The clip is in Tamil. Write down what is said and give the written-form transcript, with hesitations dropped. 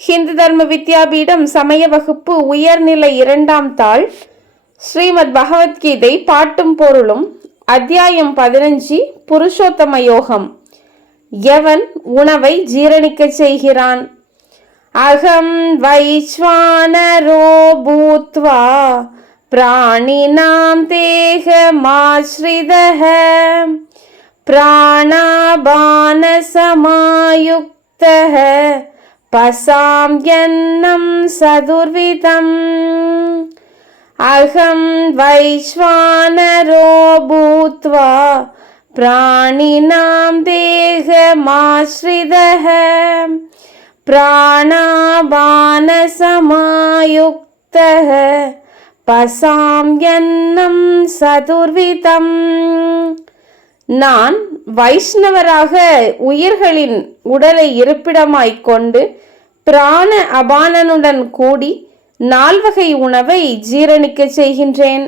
ஹிந்து தர்ம வித்யாபீடம் சமய வகுப்பு உயர்நிலை 2ஆம் தாள் ஸ்ரீமத் பகவத்கீதை பாட்டும் பொருளும் அத்தியாயம் 15 புருஷோத்தம யோகம். எவன் உணவை ஜீரணிக்க செய்கிறான்? அகம் வைஸ்வானரோ பூத்வா பிராணினாம் தேகமாஸ்ரிதஹ பிராணாபான சமாயுக்தஹ பசாம்யன்னம் சதுர்விதம். அகம் வைஸ்வானரோ பூத்வா பிராணினாம் தேகமாஸ்ரிதஹ பிராணாபான சமாயுக்தஹ பசாம்யன்னம் சதுர்விதம். நான் வைஷ்ணவராக உயிர்களின் உடலை இருப்பிடமாய்க் கொண்டு பிராண அபானனுடன் கூடி 4 வகை உணவை ஜீரணிக்க செய்கின்றேன்.